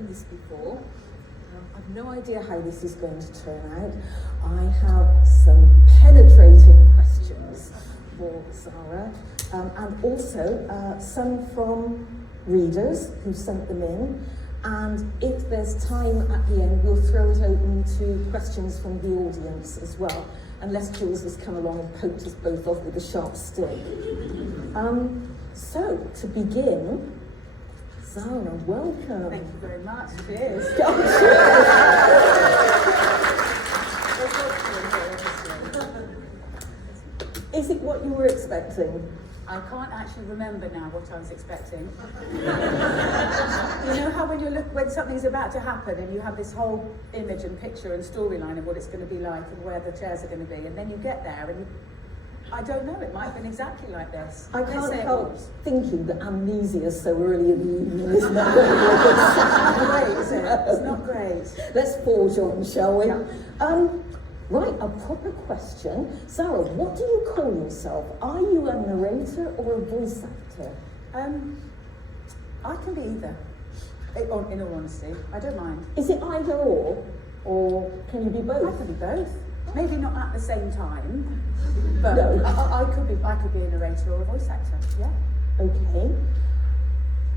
done this before. I've no idea how this is going to turn out. I have some penetrating questions for Zara, and also some from readers who sent them in. And if there's time at the end, we'll throw it open to questions from the audience as well, unless Jules has come along and poked us both off with a sharp stick. So, to begin, Zara, welcome. Thank you very much. Cheers. Is it what you were expecting? I can't actually remember now what I was expecting. You know how when something's about to happen and you have this whole image and picture and storyline of what it's going to be like and where the chairs are going to be, and then you get there and I don't know, it might have been exactly like this. I can't help thinking that amnesia so early in the evening is not going to be a good sign. Great, is it? It's not great. Let's forge on, shall we? Yeah. Right, a proper question. Zara, what do you call yourself? Are you a narrator or a voice actor? I can be either, in all honesty. I don't mind. Is it either or can you be both? I can be both. Maybe not at the same time, but no. I could be a narrator or a voice actor, yeah. Okay.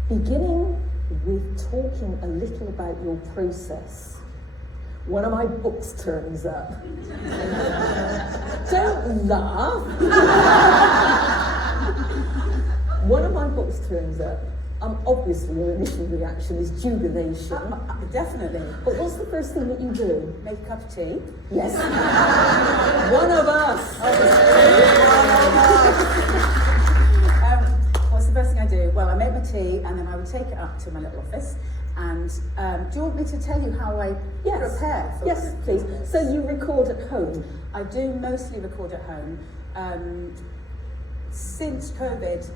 Beginning with talking a little about your process. One of my books turns up. Don't laugh. One of my books turns up. Obviously, your initial reaction is jubilation. Definitely. But what's the first thing that you do? Make a cup of tea. Yes. One of us. What's the first thing I do? Well, I make my tea and then I would take it up to my little office. And do you want me to tell you how I prepare for Yes, please. So you record at home? I do mostly record at home. Since COVID,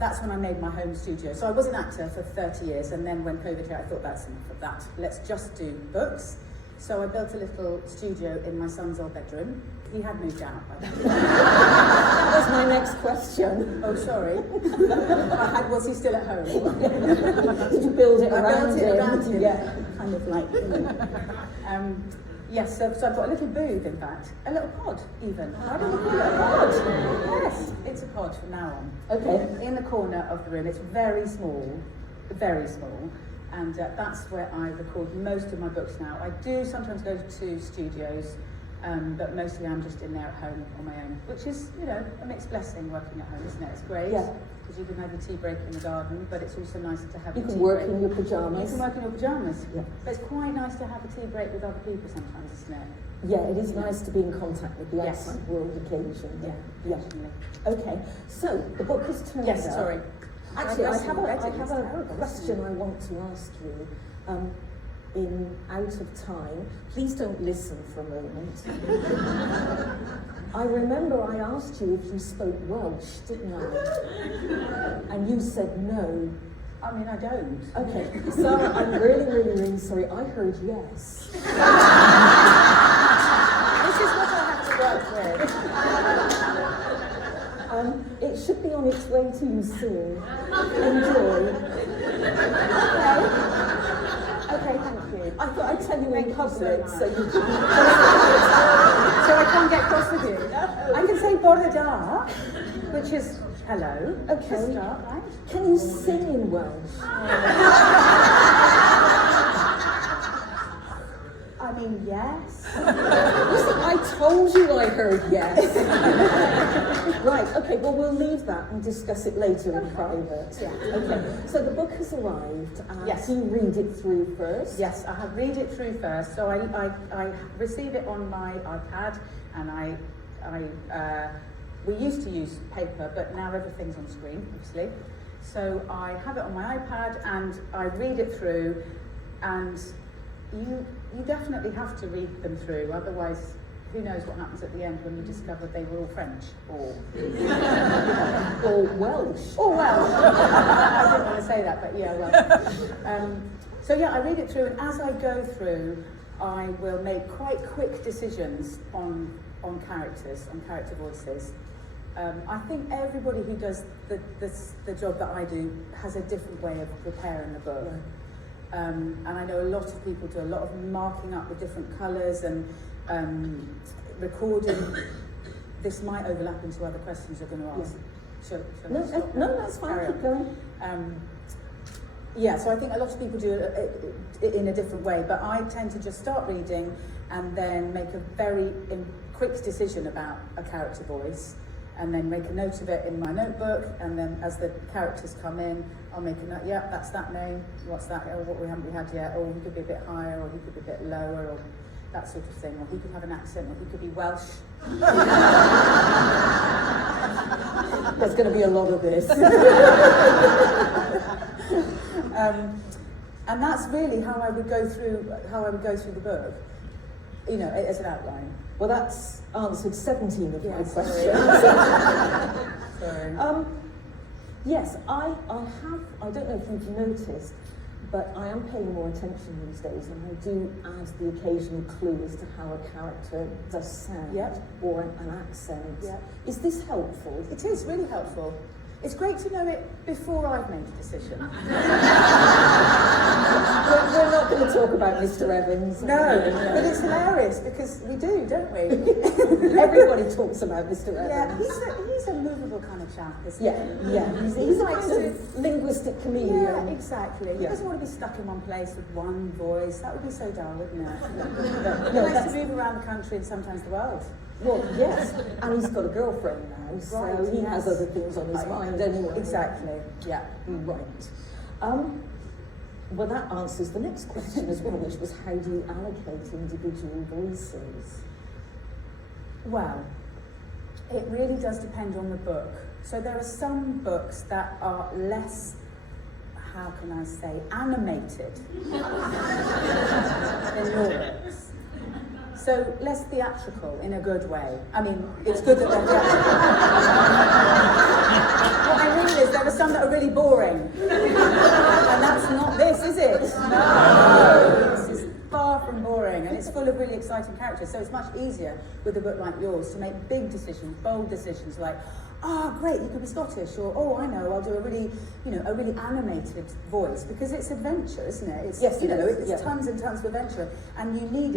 that's when I made my home studio. So I was an actor for 30 years, and then when COVID hit, I thought that's enough of that. Let's just do books. So I built a little studio in my son's old bedroom. He had moved out by then. That was my next question. Oh, sorry. Was he still at home? Did you build it around him? I built it around him. Yeah, kind of like, you know. Yes, so I've got a little booth, in fact. A little pod, even. I don't know, a pod. Yes, it's a pod from now on. Okay. In the corner of the room. It's very small, and that's where I record most of my books now. I do sometimes go to studios, but mostly I'm just in there at home on my own, which is, you know, a mixed blessing working at home, isn't it? It's great. Yeah. Because you can have your tea break in the garden, but it's also nice to have you a can tea work break. in your pyjamas. You can work in your pyjamas. Yeah. But it's quite nice to have a tea break with other people sometimes, isn't it? Yeah, it is nice to be in contact with the outside world occasionally. Yeah. Okay, so the book has turned up. Yes, sorry. Actually, I have a question I want to ask you. Out of time, please don't listen for a moment. I remember I asked you if you spoke Welsh, didn't I? And you said no. I mean, I don't. Okay, Zara, I'm really, really, really sorry. I heard yes. This is what I have to work with. It should be on its way to you soon. Enjoy. Okay, thank you. I thought I'd tell you in public so you can... So I can't get cross with you? I can say bore da, which is hello. Okay. Start, right? Can you sing in Welsh? I mean, yes. Listen, I told you I heard yes. Right, okay, well, we'll leave that and discuss it later in private. Yeah. Okay, so the book has arrived. Yes. Do you read it through first? Yes, I have read it through first. So I receive it on my iPad, and we used to use paper, but now everything's on screen, obviously. So I have it on my iPad, and I read it through, and you definitely have to read them through, otherwise who knows what happens at the end when you discover they were all French or Welsh. Or Welsh. I didn't want to say that, but yeah, well. So yeah, I read it through, and as I go through, I will make quite quick decisions on characters, on character voices. I think everybody who does the job that I do has a different way of preparing a book. Yeah. And I know a lot of people do a lot of marking up with different colours and recording. This might overlap into other questions you're going to ask. Yeah. No, that's fine. Keep going. Yeah, so I think a lot of people do it in a different way, but I tend to just start reading and then make a very quick decision about a character voice, and then make a note of it in my notebook, and then as the characters come in, I'll make a note, yeah, that's that name, what's that, oh, what we haven't had yet, or he could be a bit higher, or he could be a bit lower, or that sort of thing, or he could have an accent, or he could be Welsh. There's going to be a lot of this. And that's really how I would go through the book, you know, as an outline. Well, that's answered 17 of my Sorry. questions. Sorry. Yes, I don't know if you've noticed, but I am paying more attention these days, and I do add the occasional clue as to how a character does sound, or an accent. Yep. Is this helpful? It is really helpful. It's great to know it before I've made a decision. We're not going to talk about Mr. Evans. No, but it's hilarious because we do, don't we? Everybody talks about Mr. Evans. Yeah, he's a movable kind of chap, isn't he? Yeah. He's a kind of linguistic chameleon. Yeah, exactly. He doesn't want to be stuck in one place with one voice. That would be so dull, wouldn't it? He likes to move around the country and sometimes the world. Well, yes, and he's got a girlfriend now, so he has other things on his mind anyway. Exactly, yeah. Right. Well, that answers the next question as well, which was how do you allocate individual voices? Well, it really does depend on the book. So there are some books that are less, how can I say, animated than your books. So less theatrical in a good way. I mean, it's good that they're theatrical. What I mean is there are some that are really boring. And that's not this, is it? No. This is far from boring, and it's full of really exciting characters. So it's much easier with a book like yours to make big decisions, bold decisions like, great, you could be Scottish, or I know, I'll do a really animated voice, because it's adventure, isn't it? It's, it's tons and tons of adventure, and you need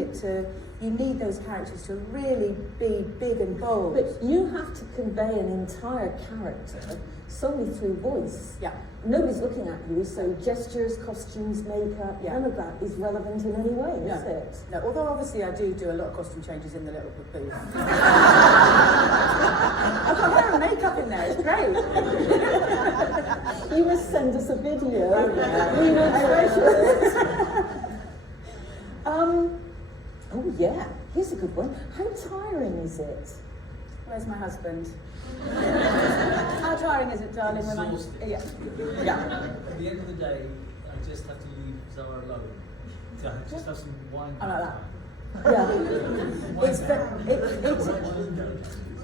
those characters to really be big and bold. But you have to convey an entire character solely through voice. Yeah. Nobody's looking at you, so gestures, costumes, makeup, none of that is relevant in any way, is it? No, although obviously I do a lot of costume changes in the little booth. I've got hair and makeup in there, it's great. You must send us a video. Oh, yeah. We will treasure it. Oh yeah, here's a good one. How tiring is it? Where's my husband? How tiring is it, darling? Exhausting. Yeah. At the end of the day, I just have to leave Zara alone. So I just have some wine. I like that. Yeah.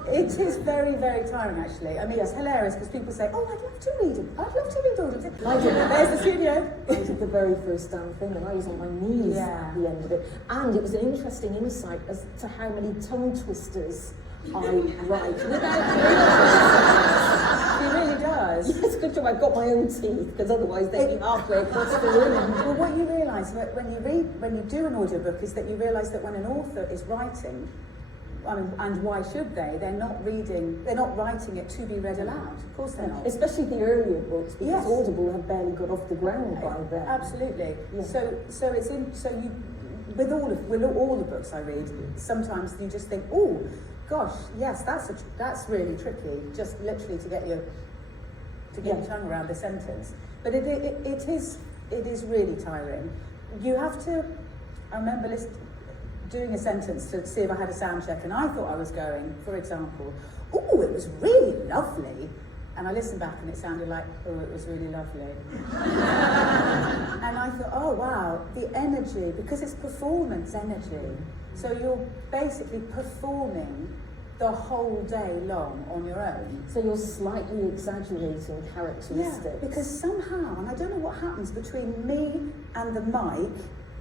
It is very, very tiring, actually. I mean, it's hilarious because people say, "Oh, I'd love to read it. I'd love to read audiobooks." I did. There's the studio. I did the very first damn thing, and I was on my knees at the end of it. And it was an interesting insight as to how many tongue twisters I write without He really does. Yes, good job. I've got my own teeth, because otherwise they'd be halfway across the room. Well, what you realise when you do an audiobook is that you realise that when an author is writing, and why should they? They're not writing it to be read aloud. Of course they're not. Especially the earlier books, because Audible had barely got off the ground by then. Absolutely. Yeah. So you with all the books I read, sometimes you just think, oh gosh, yes, that's really tricky, just literally to get your tongue around the sentence. But it is really tiring. You have to. I remember doing a sentence to see if I had a sound check, and I thought I was going, for example, oh, it was really lovely. And I listened back and it sounded like, oh, it was really lovely. And I thought, oh wow, the energy, because it's performance energy. So you're basically performing the whole day long on your own. So you're slightly exaggerating characteristics. Yeah, because somehow, and I don't know what happens between me and the mic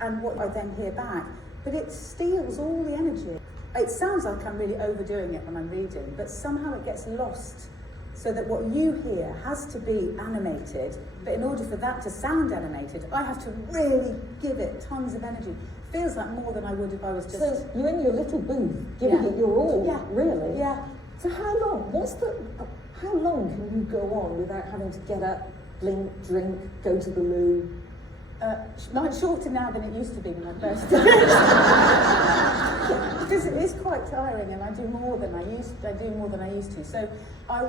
and what I then hear back, but it steals all the energy. it sounds like I'm really overdoing it when I'm reading, but somehow it gets lost. So that what you hear has to be animated, but in order for that to sound animated, I have to really give it tons of energy. Feels like more than I would if I was just... So you're in your little booth, giving it your all, really? Yeah. So how long? How long can you go on without having to get up, blink, drink, go to the loo? Much shorter now than it used to be when I first did it. Because it is quite tiring, and I do more than I used to. So I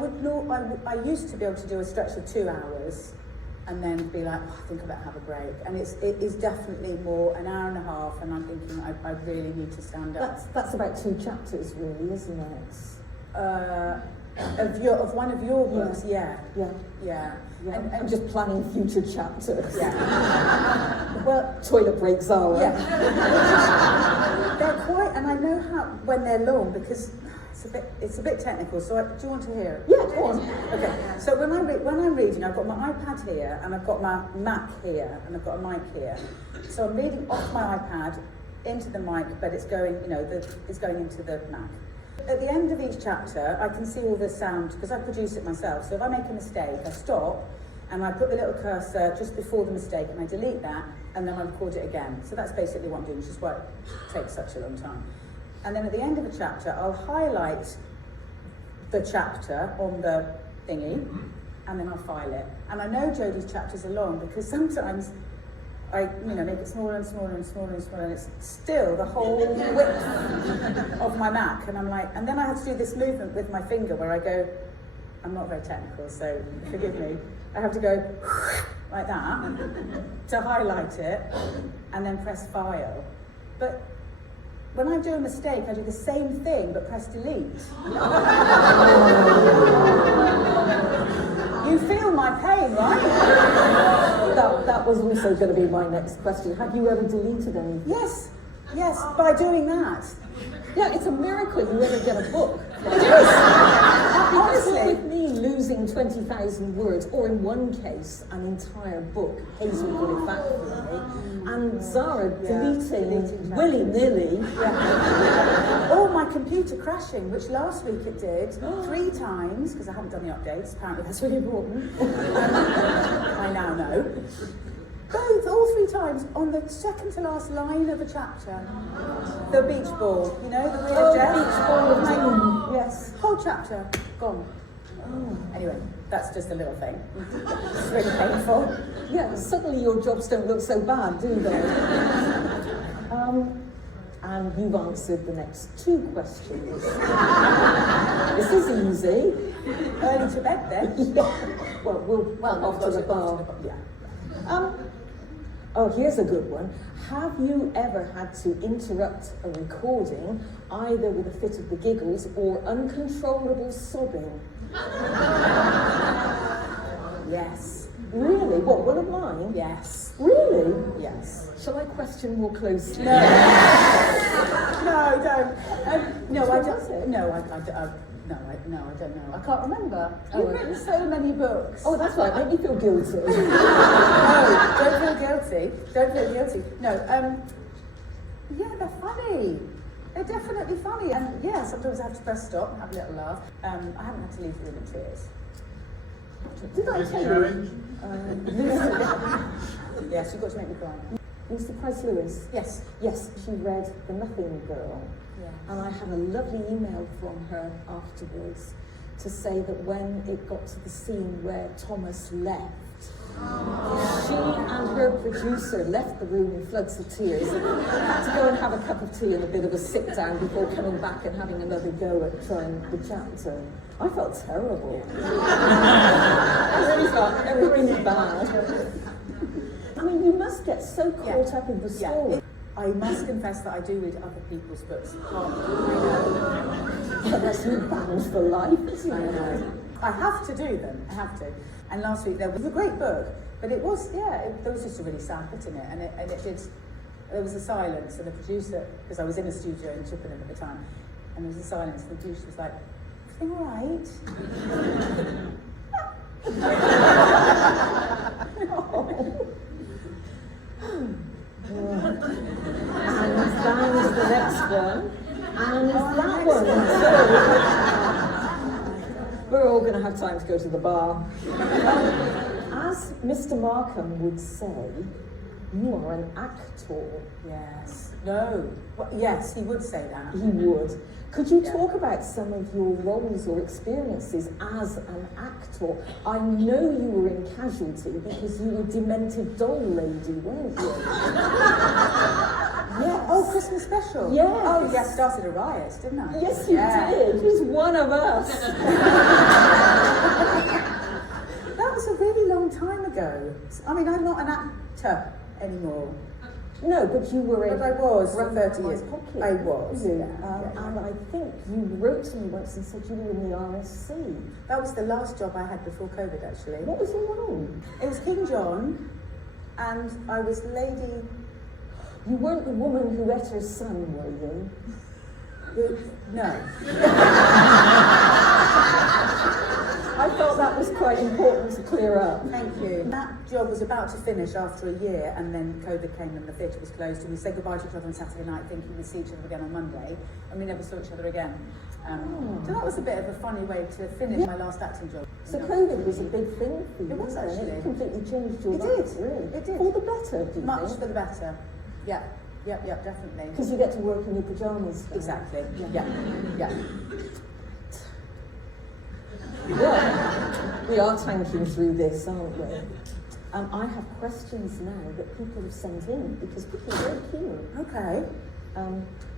used to be able to do a stretch of 2 hours, and then be like, I think I better have a break. And it is definitely more an hour and a half, and I'm thinking I really need to stand up. That's about 2 chapters, really, isn't it? Of one of your books, yeah. And I'm just planning future chapters. Yeah. Well, toilet break, Zara. Yeah. They're quite, and I know how when they're long, because it's a bit technical. So do you want to hear it? Yeah, go on. Okay. So when I'm reading, I've got my iPad here, and I've got my Mac here, and I've got a mic here. So I'm reading off my iPad into the mic, but it's going, it's going into the Mac. At the end of each chapter, I can see all the sound, because I produce it myself. So if I make a mistake, I stop, and I put the little cursor just before the mistake, and I delete that, and then I record it again. So that's basically what I'm doing, which is why it takes such a long time. And then at the end of a chapter, I'll highlight the chapter on the thingy, and then I'll file it. And I know Jodi's chapters are long, because sometimes I make it smaller and smaller and smaller and smaller, and it's still the whole width of my Mac. And I'm like, and then I have to do this movement with my finger where I go, I'm not very technical, so forgive me. I have to go like that to highlight it, and then press file. But when I do a mistake, I do the same thing, but press delete. You feel my pain, right? That was also going to be my next question. Have you ever deleted anything? Yes, by doing that. Yeah, it's a miracle you ever get a book. It is. Honestly. With me losing 20,000 words, or in one case, an entire book, Hazel got it back for me, and Zara deleting willy-nilly. Yeah. Or my computer crashing, which last week it did 3 times, because I haven't done the updates, apparently that's really important. I now know. All 3 times on the second to last line of a chapter. The beach ball, the weird beach ball of doom. Yes, whole chapter gone. Anyway, that's just a little thing. It's really painful. Yeah, suddenly your jobs don't look so bad, do they? And you've answered the next 2 questions. This is easy. Early to bed then. Yeah. Well, off to the bar. Yeah. Here's a good one. Have you ever had to interrupt a recording, either with a fit of the giggles or uncontrollable sobbing? Yes. Really? What, one of mine? Yes. Really? Yes. Shall I question more closely? No. No, don't. No, I don't. No, I don't know. I can't remember. You've written so many books. Oh, that's right. Make me feel guilty. No, don't feel guilty. Don't feel guilty. No. Yeah, they're funny. They're definitely funny. And yeah, sometimes I have to press stop and have a little laugh. I haven't had to leave the room in tears. Did I tell you? Yes, you've got to make me cry. Lucy Price-Lewis? Yes. Yes, she read The Nothing Girl. Yeah. And I had a lovely email from her afterwards to say that when it got to the scene where Thomas left, she and her producer left the room in floods of tears and had to go and have a cup of tea and a bit of a sit down before coming back and having another go at trying the chapter. I felt terrible. I really felt really bad. I mean, you must get so caught up in the story. Yeah. I must confess that I do read other people's books. I know. Unless you're banned for life, isn't I it? know. I have to do them. I have to. And last week there was a great book, but it was there was just a really sad bit in it, and it did. There was a silence, and the producer, because I was in a studio in Chippenham at the time, and there was a silence, and the producer was like, "Everything all right?" And that was the next one. And that one, we're all going to have time to go to the bar. As Mr. Markham would say, you are an actor. Yes. No. Well, yes, he would say that. He would. Could you talk about some of your roles or experiences as an actor? I know you were in Casualty because you were demented doll lady, weren't you? Yes. Oh, Christmas special? Yes. Oh, yes, started a riot, didn't I? Yes, you did. It was one of us. That was a really long time ago. I mean, I'm not an actor anymore. No, but you were in... But I was for 30 years. Pocket. I was, You. yeah. And I think you wrote to me once and said you were in the RSC. That was the last job I had before COVID, actually. What was your role? It was King John, and I was Lady... You weren't the woman who ate her son, were you? No. I thought that was quite important to clear up. Thank you. That job was about to finish after a year, and then COVID came and the theatre was closed, and we said goodbye to each other on Saturday night, thinking we'd see each other again on Monday, and we never saw each other again. So that was a bit of a funny way to finish my last acting job. So COVID was a big thing for you. It was, wasn't actually. It completely changed your It life. did. Really. It did. For the better, do you Much think? for the better. Yeah, definitely. Because you get to work in your pyjamas. Then. Exactly. Yeah. Yeah. Well, we are tanking through this, aren't we? I have questions now that people have sent in because people are very keen. Okay.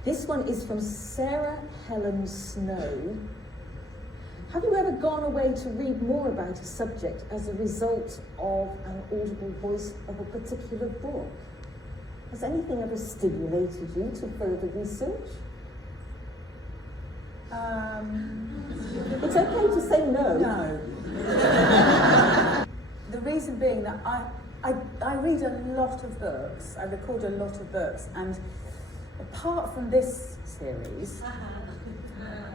This one is from Sarah Helen Snow. Have you ever gone away to read more about a subject as a result of an audible voice of a particular book? Has anything ever stimulated you to further research? It's okay to say no. No. The reason being that I read a lot of books, I record a lot of books, and apart from this series,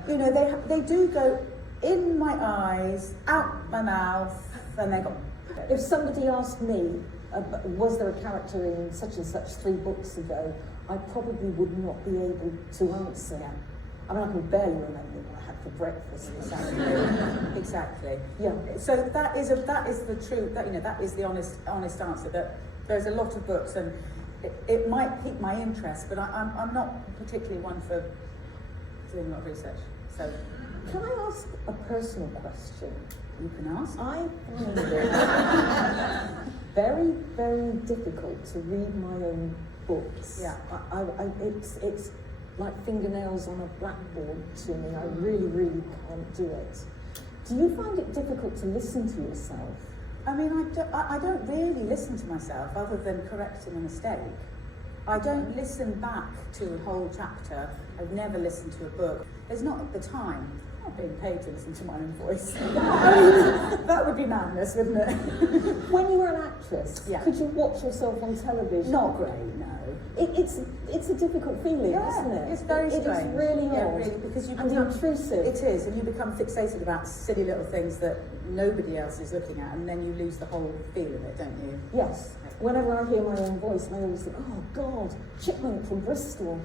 you know, they do go in my eyes, out my mouth, and they go. If somebody asked me, was there a character in such and such 3 books ago, I probably would not be able to answer. Yeah. I mean, I can barely remember what I had for breakfast. Exactly. Yeah. So that is the truth. That is the honest answer. That there's a lot of books, and it might pique my interest, but I'm not particularly one for doing a lot of research. So, Can I ask a personal question? you can ask. I find it very, very difficult to read my own books. Yeah. It's like fingernails on a blackboard to me. I really, really can't do it. Do you find it difficult to listen to yourself? I mean, I don't really listen to myself other than correcting a mistake. I don't listen back to a whole chapter. I've never listened to a book. There's not the time. I'm not being paid to listen to my own voice. I mean, that would be madness, wouldn't it? When you were an actress, Yeah. could you watch yourself on television? Not great, no. It's a difficult feeling, Yeah, isn't it? it's very strange. It is really Yeah, odd. really, because you and become intrusive. It is, and you become fixated about silly little things that nobody else is looking at, and then you lose the whole feel of it, don't you? Yes. Whenever I hear my own voice, I always think, oh God, Chipmunk from Bristol.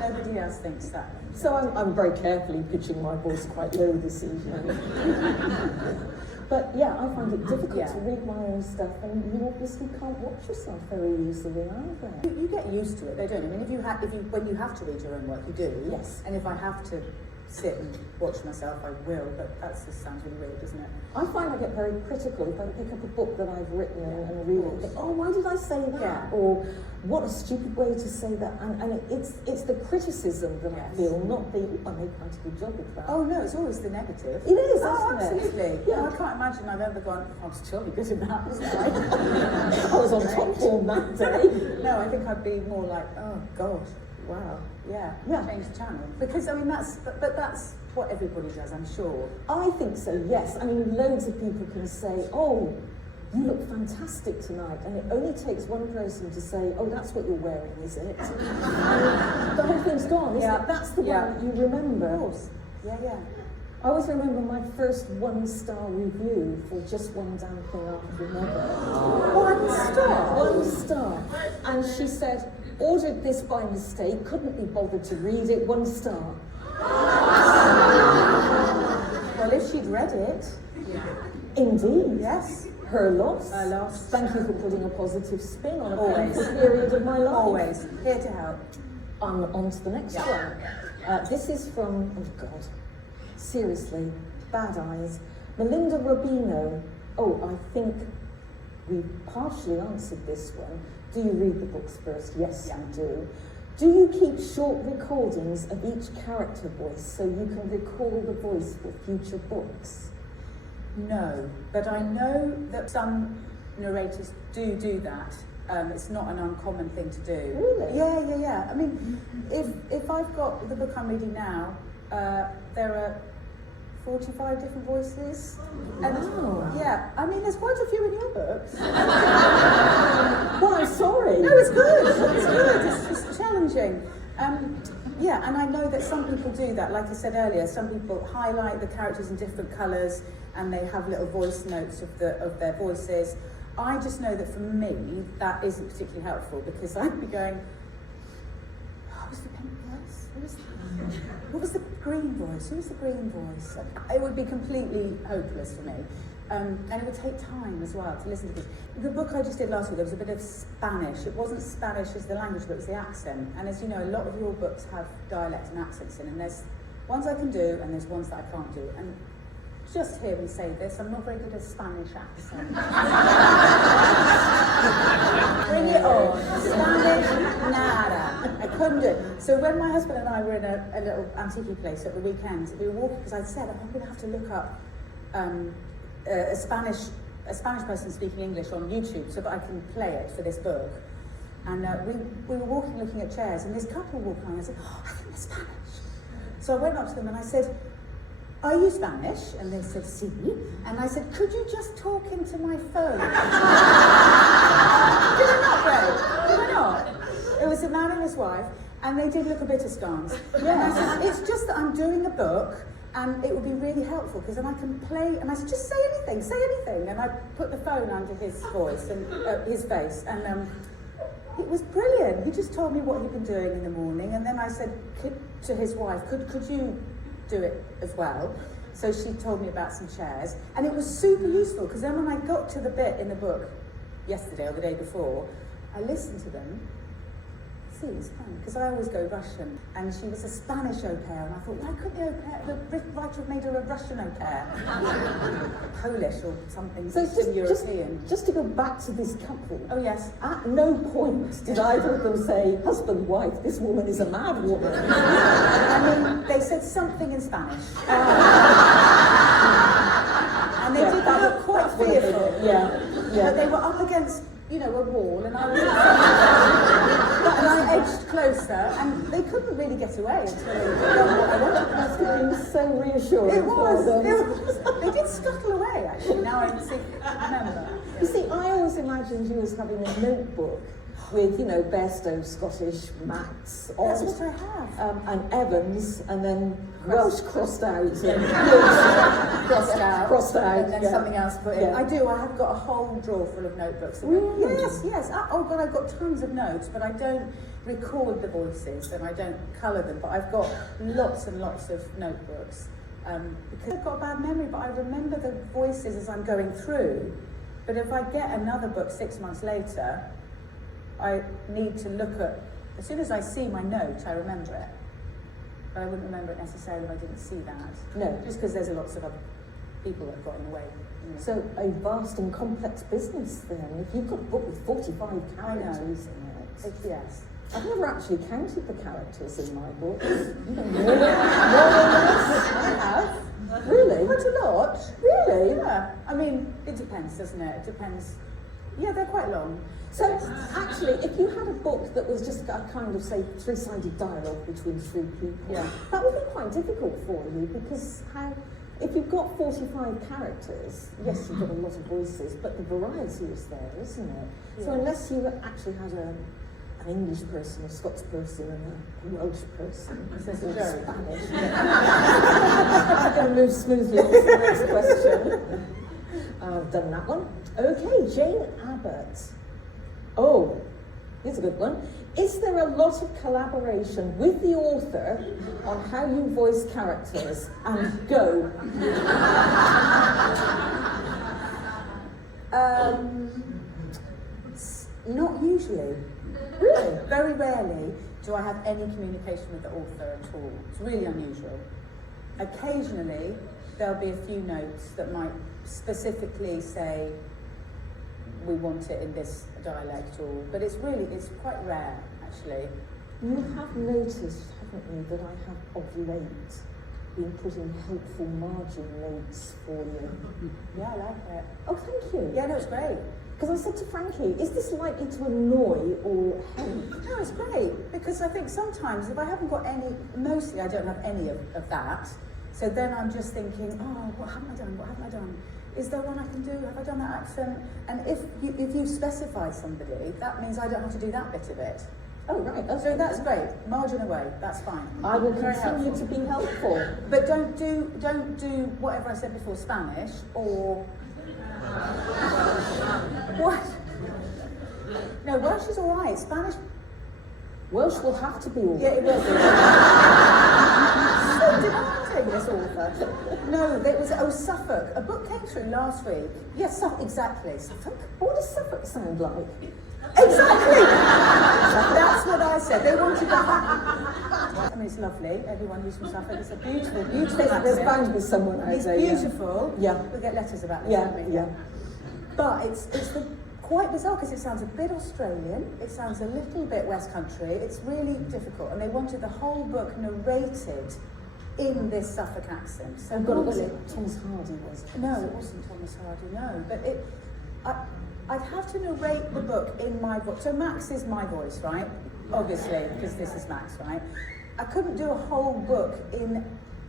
Nobody else thinks that. So I'm very carefully pitching my voice quite low this evening. But yeah, I find it difficult to read my own stuff, and you obviously can't watch yourself very easily either. You get used to it, though, don't you? I mean, when you have to read your own work, you do. Yes. And if I have to sit and watch myself, I will. But that just sounds really weird, doesn't it? I find I get very critical if I pick up a book that I've written and read it and think, oh, why did I say that? Yeah. Or what a stupid way to say that. And it's the criticism that I feel, not the, I made quite a good job of that. Oh no, it's always the negative. It is, Oh, isn't it? absolutely. Yeah. No, I can't imagine I've ever gone, I was jolly good in that, wasn't I? I was on top form that day. No, I think I'd be more like, oh gosh, wow, yeah. Change the channel. Because I mean, that's what everybody does, I'm sure. I think so, yes. I mean, loads of people can say, oh, you look fantastic tonight, and it only takes one person to say, oh, that's what you're wearing, is it? And the whole thing's gone, isn't it? That's the one that you remember. Of course. Yeah. I always remember my first 1-star review for Just One Damn Thing After Another. 1 star? 1 star. And she said, ordered this by mistake, couldn't be bothered to read it, 1 star. Well, if she'd read it, Indeed. yes, Her loss. her loss. Thank you for putting a positive spin on a Always. painful period of my life. Always here to help. On to the next one. This is from, oh God, seriously, bad eyes. Melinda Rubino. Oh, I think we partially answered this one. Do you read the books first? Yes, Yeah. you do. Do you keep short recordings of each character voice so you can recall the voice for future books? No, but I know that some narrators do that. It's not an uncommon thing to do. Really? Yeah. I mean, if I've got the book I'm reading now, there are 45 different voices. And Wow. yeah, I mean, there's quite a few in your books. Well, I'm sorry. No, it's good. It's good. It's challenging. Yeah, and I know that some people do that. Like I said earlier, some people highlight the characters in different colours, and they have little voice notes of their voices. I just know that for me, that isn't particularly helpful because I'd be going, what was the pink voice? What was the green voice? Who was the green voice? It would be completely hopeless for me. And it would take time as well to listen to this. The book I just did last week, there was a bit of Spanish. It wasn't Spanish as the language, but it was the accent. And as you know, a lot of your books have dialect and accents in, and there's ones I can do, and there's ones that I can't do. And just hear me say this, I'm not very good at Spanish accent. Bring it on. Spanish, nada. I couldn't do it. So when my husband and I were in a little antique place at the weekend, we were walking, because I'd said, I'm going to have to look up a Spanish person speaking English on YouTube so that I can play it for this book. And we were walking looking at chairs, and this couple walked on, and I said, oh, I think they're Spanish. So I went up to them and I said, are you Spanish? And they said, sí. And I said, could you just talk into my phone? Did I not, Greg? Did I not? It was a man and his wife, and they did look a bit askance. And I said, it's just that I'm doing a book, and it would be really helpful, because then I can play, and I said, just say anything. And I put the phone under his voice, and his face, and it was brilliant. He just told me what he'd been doing in the morning, and then I said to his wife, could you do it as well? So she told me about some chairs, and it was super useful, because then when I got to the bit in the book yesterday or the day before, I listened to them. See, it's fun, because I always go Russian, and she was a Spanish au pair, and I thought, why couldn't the writer have made her a Russian au pair? Polish or something, So European. just to go back to this couple. Oh yes. At no point did either of them say, husband, wife, this woman is a mad woman. I mean, they said something in Spanish. And they did look quite fearful. Yeah. But they were up against, a wall, and I was and I edged closer, and they couldn't really get away until they done what I wanted them to do. It was so reassuring. It was. for them. They did scuttle away, actually. Now I remember. You see, I always imagined you as having a notebook with, Bairstow, Scottish, Max, That's Odd, what I have. and Evans, and then Welsh crossed out. And Crossed out. Crossed out. And then yeah. something else put in. Yeah. I do. I have got a whole drawer full of notebooks. Really? Yes. Oh God, I've got tons of notes, but I don't record the voices and I don't colour them. But I've got lots and lots of notebooks because I've got a bad memory. But I remember the voices as I'm going through. But if I get another book 6 months later, I need to look at. As soon as I see my note, I remember it. But I wouldn't remember it necessarily if I didn't see that. No. Just because there's lots of other people that have got in the way. So a vast and complex business then. If you've got a book with 45 characters in it. Yes. I've never actually counted the characters in my books. More or less. I have. Really? Quite a lot. Really? Yeah. I mean, it depends, doesn't it? It depends. Yeah, they're quite long. So actually, if you had a book that was just a kind of, say, three-sided dialogue between three people, that would be quite difficult for you, because if you've got 45 characters, yes, you've got a lot of voices, but the variety is there, isn't it? Yeah. So unless you actually had an English person, a Scots person, and a Welsh person, or Spanish. I'm going to move smoothly on to the next question. I've done that one. Okay, Jane Abbott. Oh, Here's a good one. Is there a lot of collaboration with the author on how you voice characters? And go. Not usually. Really? Very rarely do I have any communication with the author at all. It's really unusual. Occasionally, there'll be a few notes that might specifically say, we want it in this dialect, but it's quite rare, actually. You have noticed, haven't you, that I have of late been putting helpful margin notes for you. Yeah, I like it. Oh, thank you. Yeah, no, it's great. Because I said to Frankie, is this likely to annoy or help? No, it's great, because I think sometimes if I haven't got any, mostly I don't have any of that, so then I'm just thinking, oh, what haven't I done, what haven't I done? Is there one I can do? Have I done that accent? And if you've specified somebody, that means I don't have to do that bit of it. Oh, right. Okay. So that's great. Margin away. That's fine. I will Very continue helpful. to be helpful. But don't do whatever I said before, Spanish or what? No, Welsh is all right. Spanish. Welsh will have to be all Yeah, right. it will be. So did I take this author? No, it was Suffolk. A book came through last week. Yes, exactly. Suffolk. What does Suffolk sound like? Exactly. That's what I said. They wanted to. I mean, it's lovely. Everyone who's from Suffolk, it's a beautiful, beautiful There's bound accent. to be someone out It's there. beautiful. Yeah. We get letters about this, Yeah, don't we? yeah. But it's quite bizarre because it sounds a bit Australian. It sounds a little bit West Country. It's really difficult, and they wanted the whole book narrated in this Suffolk accent. So God, it normally, wasn't Thomas Hardy, was it? no, it wasn't Thomas Hardy. No, but I'd have to narrate the book in my voice. So Max is my voice, right? Obviously, because this is Max, right? I couldn't do a whole book in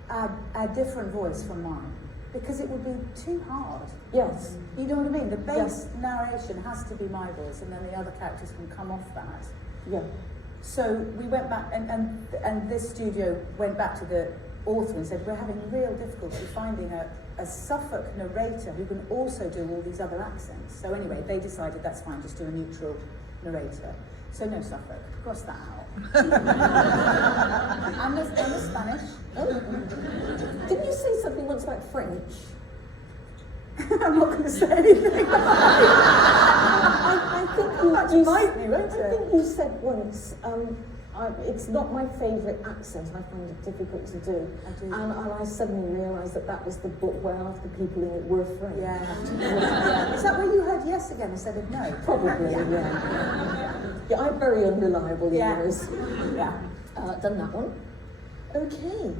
a different voice from mine because it would be too hard. Yes. You know what I mean? The base narration has to be my voice, and then the other characters can come off that. Yeah. So we went back, and this studio went back to the author and said, we're having real difficulty finding a Suffolk narrator who can also do all these other accents. So anyway, they decided that's fine, just do a neutral narrator. So no Suffolk, cross that out. and the Spanish. Oh. Didn't you say something once about French? I'm not going to say anything. I think you might be, won't I it? think you said once, it's not my favourite accent, I find it difficult to do. I do. And I suddenly realised that was the book where half the people in it were French. Yeah. Is that where you heard yes again instead of no? Probably, yeah. Yeah, I'm very unreliable, Yeah. ears. Yeah. Done that one. Okay.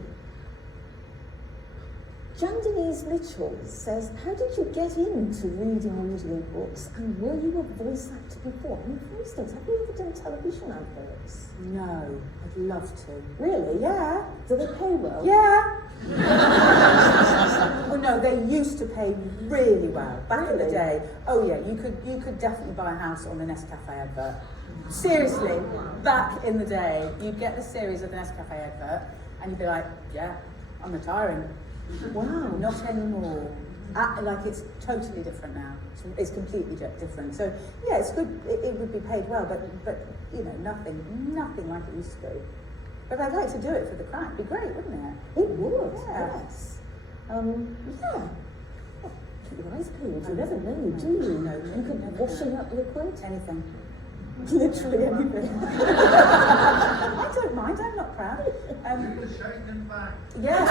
Jan Denise Mitchell says, how did you get into reading audiobooks, and were you a voice actor before? I mean, for instance, have you ever done television adverts? No, I'd love to. Really? Yeah. Do they pay well? Yeah. Oh no, they used to pay really well back in the Really? day. Oh yeah, you could definitely buy a house on the Nescafe advert. Seriously, back in the day, you'd get the series of the Nescafe advert, and you'd be like, yeah, I'm retiring. Wow. Not anymore. Like it's totally different now. It's completely different. So yeah, it's good. It would be paid well, but you know, nothing like it used to be. But I'd like to do it for the crack. It'd be great, wouldn't it? It would, Yeah. yes. Yeah. Keep your eyes peeled. You never know, do you? No, You never could know. washing up liquid. Anything. Literally anything. I don't mind. I'm not proud. Yes.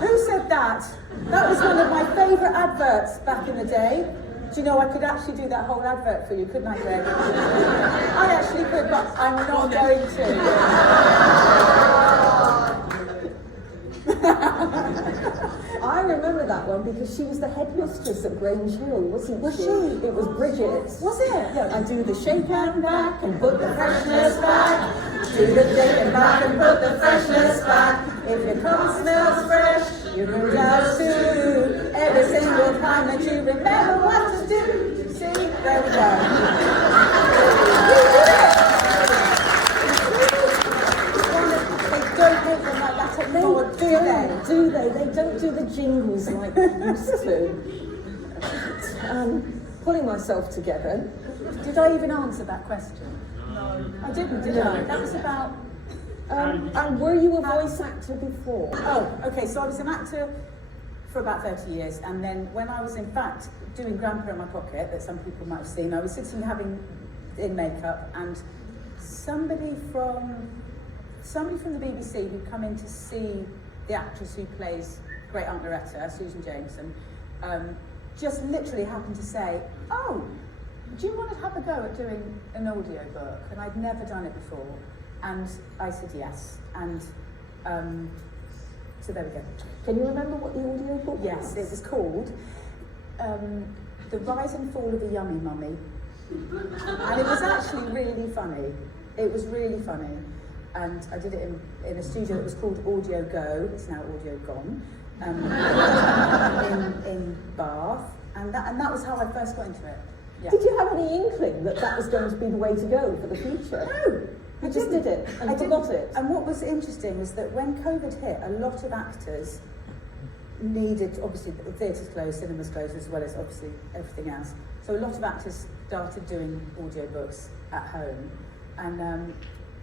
Who said that? That was one of my favourite adverts back in the day. Do you know I could actually do that whole advert for you, couldn't I, Greg? I actually could, but I'm not going to. I remember that one because she was the headmistress at Grange Hill, wasn't Was she? she? It was Bridget. Was it? Yeah, I do the shake and back and put the freshness back. Do the shake and back and put the freshness back. If your car smells fresh, your room does too. Every single time that you remember what to do. See, there we go. They don't make them like that anymore, do they? Do they? They don't do the jingles like they used to. pulling myself together. Did I even answer that question? No. I didn't, did I? That was about... And were you a voice actor before? Oh, okay, so I was an actor for about 30 years, and then when I was in fact doing Grandpa in My Pocket, that some people might have seen, I was sitting in makeup, and somebody from the BBC who'd come in to see the actress who plays Great Aunt Loretta, Susan Jameson, just literally happened to say, "Oh, do you want to have a go at doing an audiobook?" And I'd never done it before. And I said yes, and so there we go. Can you remember what the audiobook was? Yes, it was called The Rise and Fall of a Yummy Mummy. And it was actually really funny. It was really funny. And I did it in a studio that was called Audio Go, it's now Audio Gone, in Bath. And that was how I first got into it. Yeah. Did you have any inkling that that was going to be the way to go for the future? No. You just did it and forgot it. And what was interesting was that when COVID hit, a lot of actors needed, obviously the theatres closed, cinemas closed, as well as obviously everything else. So a lot of actors started doing audiobooks at home. And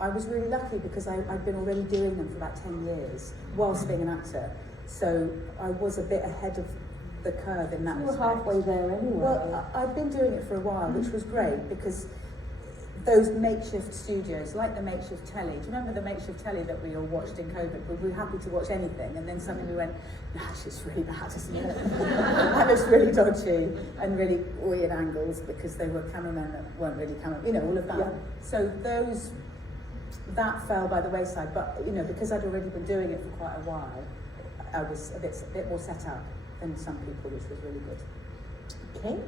I was really lucky because I'd been already doing them for about 10 years whilst being an actor. So I was a bit ahead of the curve in that respect. You were halfway there anyway. Well, I'd been doing it for a while, which was great because those makeshift studios, like the makeshift telly. Do you remember the makeshift telly that we all watched in COVID? We were happy to watch anything, and then suddenly we went, "No, it's just really bad, isn't it?" That looks really dodgy and really weird angles because they were cameramen that weren't really all of that. Yeah. So that fell by the wayside. But because I'd already been doing it for quite a while, I was a bit more set up than some people, which was really good. Okay.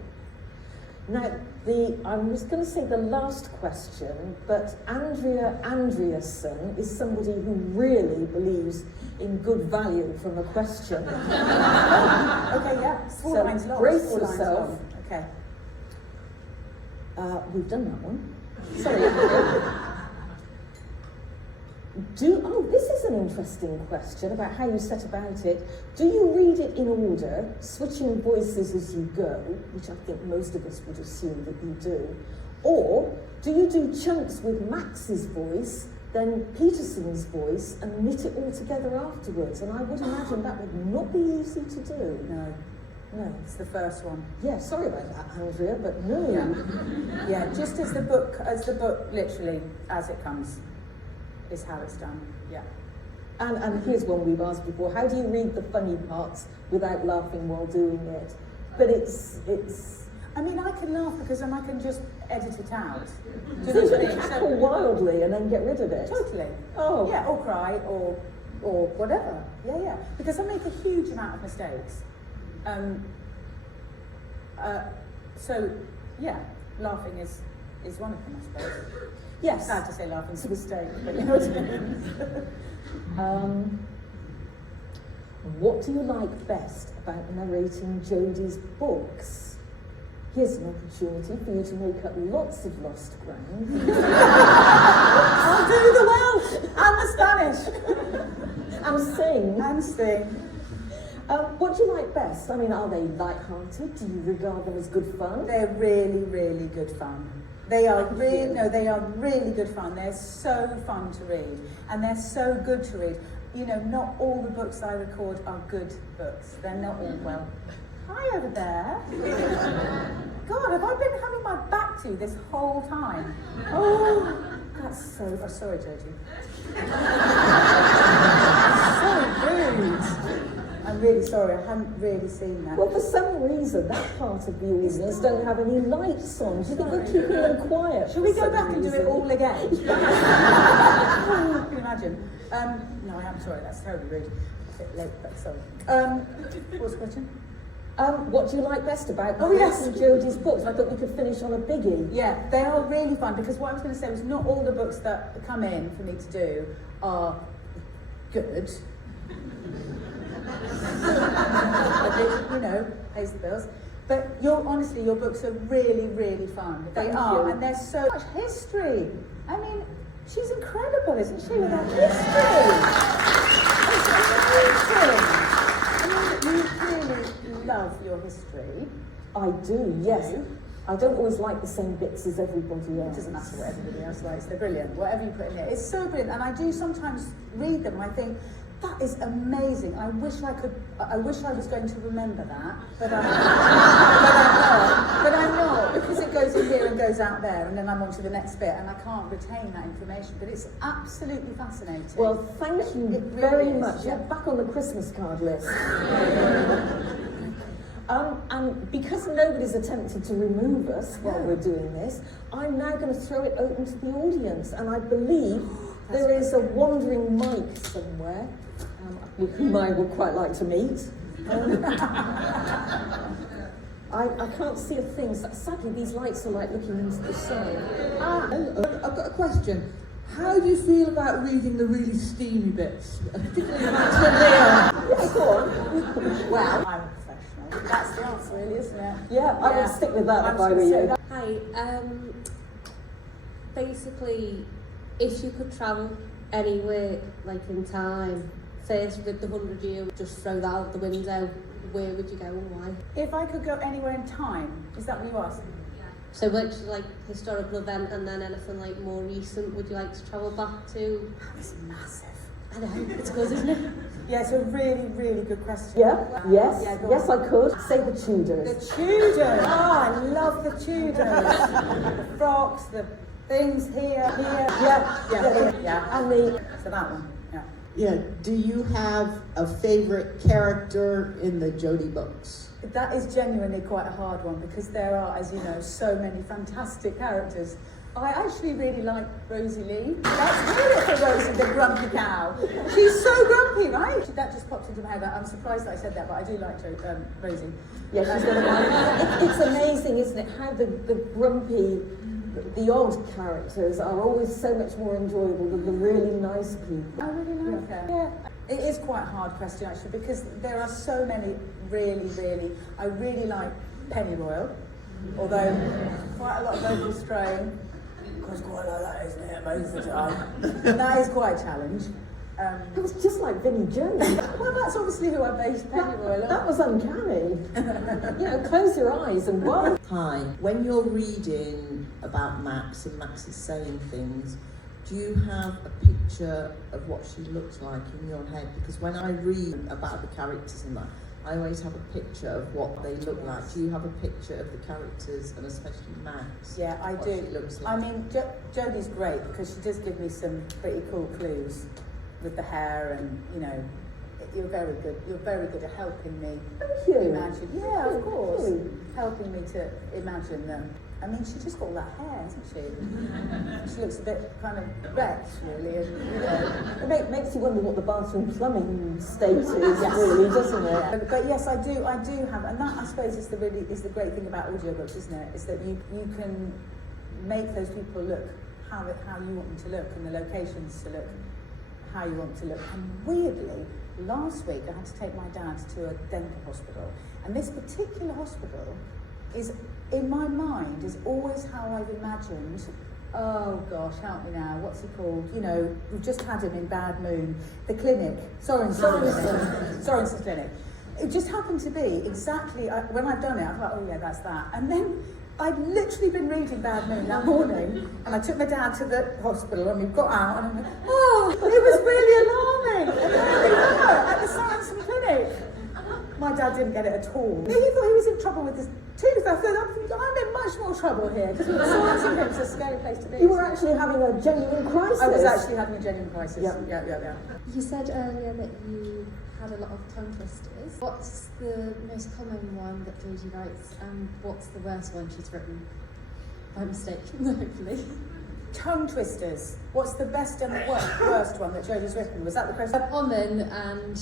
Now, I'm just going to say the last question, but Andrea Andreasen is somebody who really believes in good value from a question. Okay, yeah. Four lines long. Brace Four lines yourself. long. Okay. We've done that one. Sorry, Andrea. This is an interesting question about how you set about it. Do you read it in order, switching voices as you go, which I think most of us would assume that you do, or do you do chunks with Max's voice, then Peterson's voice, and knit it all together afterwards? And I would imagine that would not be easy to do. No, it's the first one. Yeah, sorry about that, Andrea, but no. Yeah, just as the book literally as it comes is how it's done. Yeah. And here's one we've asked before: how do you read the funny parts without laughing while doing it? But it's. I mean, I can laugh because I can just edit it out. So you can cackle wildly and then get rid of it. Totally. Oh. Yeah, or cry, or whatever. Yeah. Because I make a huge amount of mistakes. So yeah, laughing is one of them, I suppose. Yes. Sad to say laughing's a mistake, but you know what I mean. What do you like best about narrating Jodi's books? Here's an opportunity for you to make up lots of lost ground. I'll do the Welsh and the Spanish. And sing. What do you like best? I mean, are they light-hearted? Do you regard them as good fun? They're really, really good fun. They are really good fun. They're so fun to read, and they're so good to read. Not all the books I record are good books. They're not all well. Hi over there. God, have I been having my back to you this whole time? Oh, that's so. Oh, sorry, Jodi. So rude. I'm really sorry, I hadn't really seen that. Well, for some reason, that part of the audience don't have any lights on. Do you think they're keeping them quiet? Shall we go back and do it all again? Can you imagine? No, I am sorry, that's terribly rude. A bit late, but sorry. What was the question? What do you like best about Jodi's books? I thought we could finish on a biggie. Yeah, they are really fun, because what I was going to say was not all the books that come in for me to do are good. Pays the bills. But honestly, your books are really, really fun. They are, and there's so much history. I mean, she's incredible, isn't she, with her history? It's amazing. I mean, you really love your history. I do, yes. I don't always like the same bits as everybody else. It doesn't matter what everybody else likes, they're brilliant. Whatever you put in there, it's so brilliant. And I do sometimes read them and I think, that is amazing. I wish I was going to remember that, but I'm not, because it goes in here and goes out there, and then I'm on to the next bit, and I can't retain that information. But it's absolutely fascinating. Well, thank you It really very is, much. yeah. You're back on the Christmas card list. And because nobody's attempted to remove us while we're doing this, I'm now going to throw it open to the audience, and I believe there is a wandering mic somewhere, whom I would quite like to meet. I can't see a thing. Sadly, these lights are like looking into the sun. I've got a question. How do you feel about reading the really steamy bits? Particularly Max and Leah. Yeah, go on. Wow, I'm a professional. That's the answer, really, isn't it? Yeah, I would stick with that if I were just you. Hi, basically, if you could travel anywhere, like in time, first with the 100 year, just throw that out the window, where would you go and why? If I could go anywhere in time, is that what you asked? So which like historical event and then anything like more recent would you like to travel back to? It's massive. I know, it's good, isn't it? Yeah, it's a really, really good question. Yeah, yes, Yeah, go yes on. I could. Say the Tudors. The Tudors! Oh, I love the Tudors. The frocks, the things here. Yeah. And the So that one, yeah. Yeah. Do you have a favourite character in the Jodi books? That is genuinely quite a hard one because there are, as you know, so many fantastic characters. I actually really like Rosie Lee. That's brilliant for Rosie, the grumpy cow. She's so grumpy, right? That just popped into my head. I'm surprised that I said that, but I do like Rosie. yeah, she's going to it's amazing, isn't it? How the grumpy, the odd characters are always so much more enjoyable than the really nice people. I really like her. Yeah. It is quite a hard question actually because there are so many I really like Pennyroyal, although quite a lot of vocal strain. It's quite like that, isn't it, most of the time? That is quite a challenge. It was just like Vinnie Jones. Well, that's obviously who I based Pennyroyal on. That was uncanny. You know, close your eyes and run. Hi. When you're reading about Max and Max is saying things, do you have a picture of what she looks like in your head? Because when I read about the characters and that, I always have a picture of what they look like. Do you have a picture of the characters and especially Max? Yeah, I what do. She looks like? I mean, Jodi's great because she does give me some pretty cool clues with the hair and, you know, you're very good. You're very good at helping me imagine. Yeah, of course. Helping me to imagine them. I mean, she just got all that hair, hasn't she? She looks a bit kind of wrecked, really. And, you know. It makes you wonder what the bathroom plumbing state is, really, doesn't it? But yes, I do have, and that I suppose is the great thing about audiobooks, isn't it? Is that you can make those people look how you want them to look, and the locations to look how you want to look. And weirdly, last week I had to take my dad to a dental hospital, and this particular hospital is, in my mind, is always how I've imagined, oh gosh, help me now, what's he called? You know, we've just had him in Bad Moon, the clinic, Sorensen's clinic. It just happened to be exactly, when I've done it, I thought, oh yeah, that's that. And then I'd literally been reading Bad Moon that morning, and I took my dad to the hospital, and we got out, and I'm like, oh, it was really alarming. And there we were, at the Sorensen clinic. My dad didn't get it at all. He thought he was in trouble with his tooth. I thought, I'm in much more trouble here, because Sorensen clinic's a scary place to be. You were actually having a genuine crisis. I was actually having a genuine crisis. Yeah. You said earlier that you had a lot of tongue twisters. What's the most common one that Jodi writes, and what's the worst one she's written? By mistake, hopefully. Tongue twisters. What's the best and the worst one that Jodi's written? Was that the question? Common and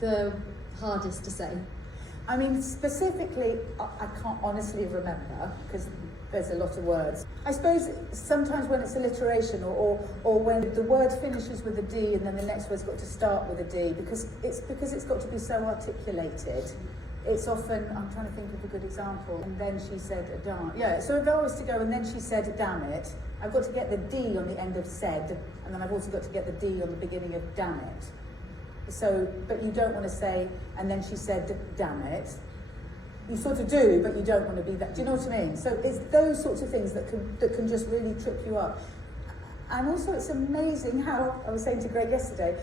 the hardest to say. I mean, specifically, I can't honestly remember, because there's a lot of words. I suppose sometimes when it's alliteration or when the word finishes with a D and then the next word's got to start with a D, because it's got to be so articulated. It's often, I'm trying to think of a good example, and then she said, damn. Yeah, so if I was to go and then she said, damn it, I've got to get the D on the end of said, and then I've also got to get the D on the beginning of damn it. So, but you don't want to say, and then she said, damn it. you sort of do, but you don't want to be that. Do you know what I mean? So it's those sorts of things that can just really trip you up. And also it's amazing how, I was saying to Greg yesterday,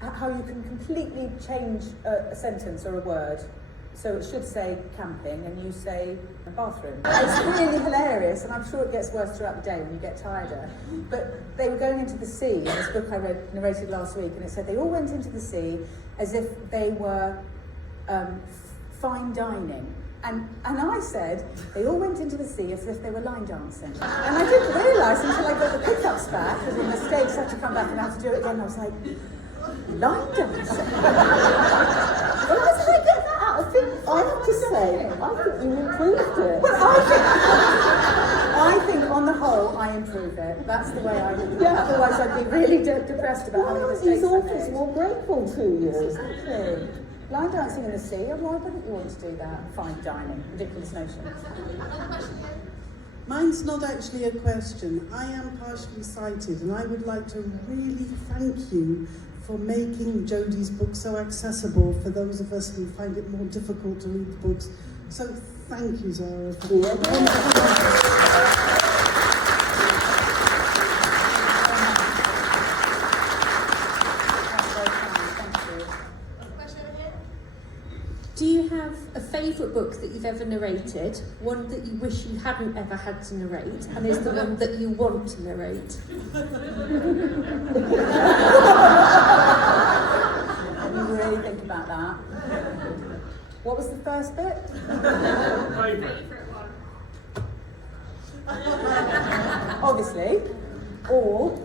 how you can completely change a sentence or a word. So it should say camping and you say bathroom. It's really hilarious, and I'm sure it gets worse throughout the day when you get tireder. But they were going into the sea in this book I read, narrated last week, and it said they all went into the sea as if they were fine dining. And I said, they all went into the sea as if they were line dancing. And I didn't realise until I got the pickups back, because the mistakes had to come back and I had to do it again. I was like, line dancing? Well, how did I get that out? I have to say, I think you improved it. Well, I think on the whole, I improve it. That's the way I do it. Yeah. Otherwise, I'd be really depressed about having Well, mistakes these I authors made. more grateful to you. Exactly. Line dancing in the sea, why wouldn't you want to do that? Fine dining, ridiculous notion. Mine's not actually a question. I am partially sighted, and I would like to really thank you for making Jodi's book so accessible for those of us who find it more difficult to read the books. So thank you, Zara. Do you have a favourite book that you've ever narrated, one that you wish you hadn't ever had to narrate, and is the one that you want to narrate? Let me really think about that. What was the first bit? Obviously. Or,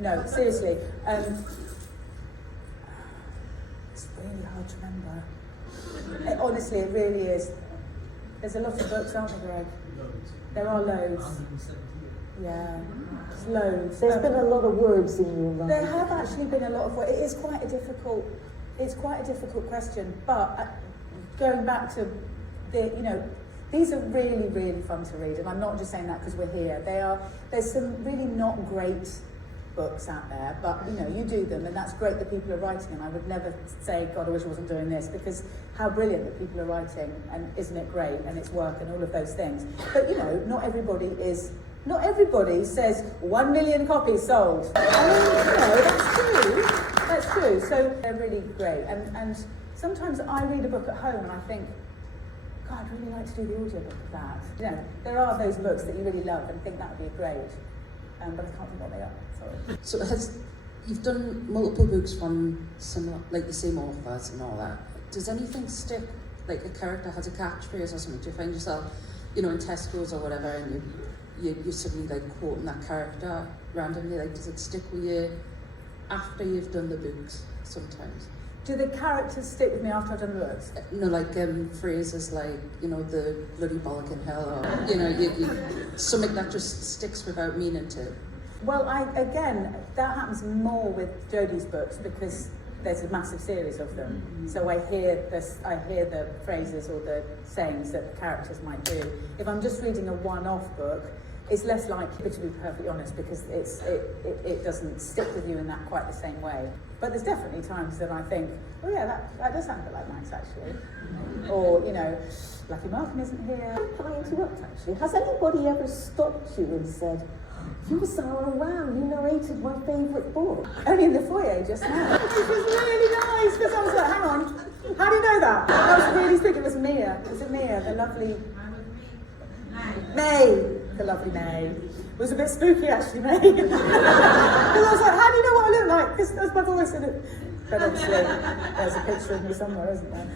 no, seriously. It's really hard to remember. Honestly, it really is. There's a lot of books, aren't there, Greg? Loads. There are loads. 170. Yeah, it's loads. There's been a lot of words in your life. There have actually been a lot of work. It is quite a difficult. It's quite a difficult question. But going back to these are really, really fun to read, and I'm not just saying that because we're here. There's some really not great books out there, but you do them, and that's great that people are writing them. I would never say, God, I wish I wasn't doing this, because how brilliant that people are writing, and isn't it great, and it's work and all of those things. But not everybody says 1 million copies sold. I mean, that's true. So they're really great, and sometimes I read a book at home and I think, God, I'd really like to do the audiobook of that. There are those books that you really love and think that would be great, but I can't think what they are. Sorry. So you've done multiple books from similar, like the same authors and all that. Does anything stick? Like a character has a catchphrase or something? Do you find yourself, in Tesco's or whatever, and you suddenly like quoting that character randomly? Like, does it stick with you after you've done the books sometimes? Do the characters stick with me after I've done the books? Phrases like, the bloody bollock in hell, or, something that just sticks without meaning to. Well, that happens more with Jodi's books because there's a massive series of them. So I hear the phrases or the sayings that the characters might do. If I'm just reading a one-off book, it's less likely, to be perfectly honest, because it doesn't stick with you in that quite the same way. But there's definitely times that I think, oh yeah, that does sound a bit like Max actually. Or, Lucky Markham isn't here. Can I interrupt actually? Has anybody ever stopped you and said, you're Zara Ramm, you narrated my favourite book? Only in the foyer just now. Which was really nice, because I was like, hang on, how do you know that? I was really thinking it was Mia. Was it Mia, the lovely... May. The lovely May. It was a bit spooky actually, May. Because I was like, how do you know what I look like? Because that's my voice in it. But obviously, there's a picture of me somewhere, isn't there?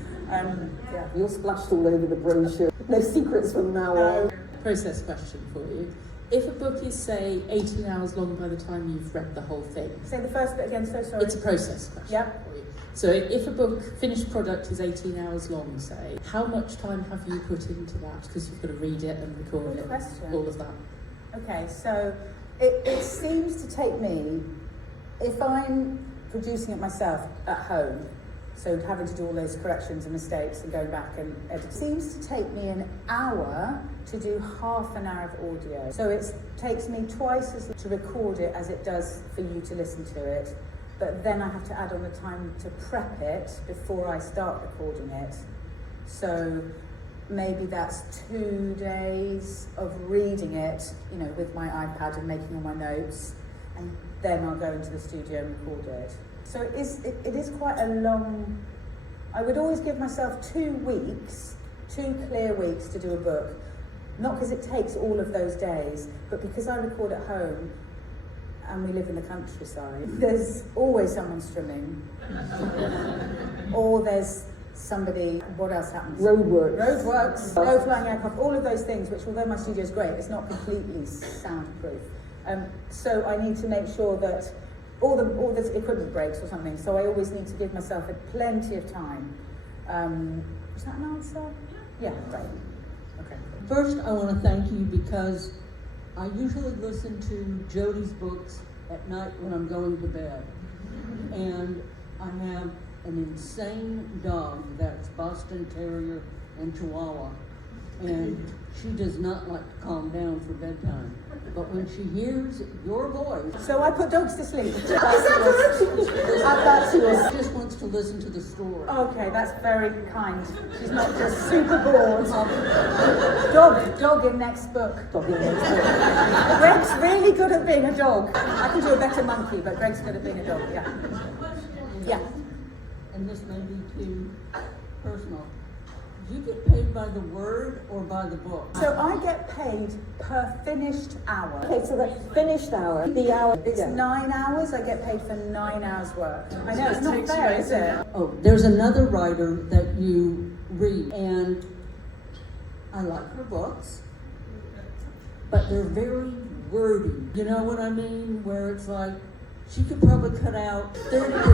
Yeah. You're splashed all over the brochure. No secrets from now on. Process question for you. If a book is, say, 18 hours long by the time you've read the whole thing... Say the first bit again, so sorry. It's a process question for you. So if a book, finished product, is 18 hours long, say, how much time have you put into that? Because you've got to read it and record it, all of that. Okay, so it seems to take me, if I'm producing it myself at home, so having to do all those corrections and mistakes and going back and edit, it seems to take me an hour to do half an hour of audio. So it takes me twice as long to record it as it does for you to listen to it, but then I have to add on the time to prep it before I start recording it. So maybe that's 2 days of reading it, you know, with my iPad and making all my notes, and then I'll go into the studio and record it. So it is quite a long. I would always give myself 2 weeks, 2 clear weeks to do a book. Not because it takes all of those days, but because I record at home and we live in the countryside. There's always someone strimming, or there's somebody. What else happens? Roadworks, no flying aircraft, all of those things. Which, although my studio is great, it's not completely soundproof. So I need to make sure that all the equipment breaks or something. So I always need to give myself plenty of time. Is that an answer? Yeah, great. Okay. First, I want to thank you because I usually listen to Jodi's books at night when I'm going to bed. And I have an insane dog that's Boston Terrier and Chihuahua. And she does not like to calm down for bedtime. But when she hears your voice... So I put dogs to sleep. She just wants to listen to the story. Okay, that's very kind. She's not just super bored. Dog in next book. Greg's really good at being a dog. I can do a better monkey, but Greg's good at being a dog, yeah. Yeah. And this may be too personal. Do you get paid by the word or by the book? So I get paid per finished hour. Okay, so the finished hour, the hour. It's 9 hours. I get paid for 9 hours work. I know, it's not fair, is it? Oh, there's another writer that you read, and I like her books, but they're very wordy. You know what I mean? Where it's like, she could probably cut out 30% of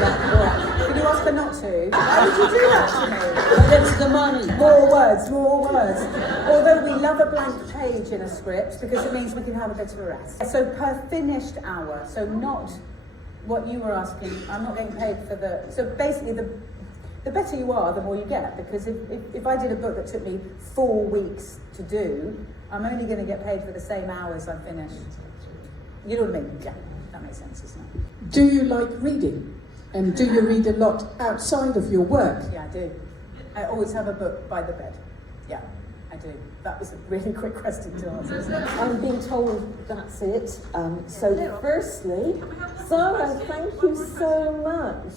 that book. Can you ask her not to? Why would you do that to me? But it's the money. More words. Although we love a blank page in a script because it means we can have a bit of a rest. So per finished hour, so not what you were asking, I'm not getting paid for the... So basically the better you are, the more you get, because if I did a book that took me 4 weeks to do, I'm only going to get paid for the same hours I finished. You know what I mean? Yeah. That makes sense, isn't it? Do you like reading? And do you read a lot outside of your work? Yeah, I do. I always have a book by the bed. Yeah, I do. That was a really quick question to answer, isn't it? I'm being told that's it. So firstly, Zara, thank you so much.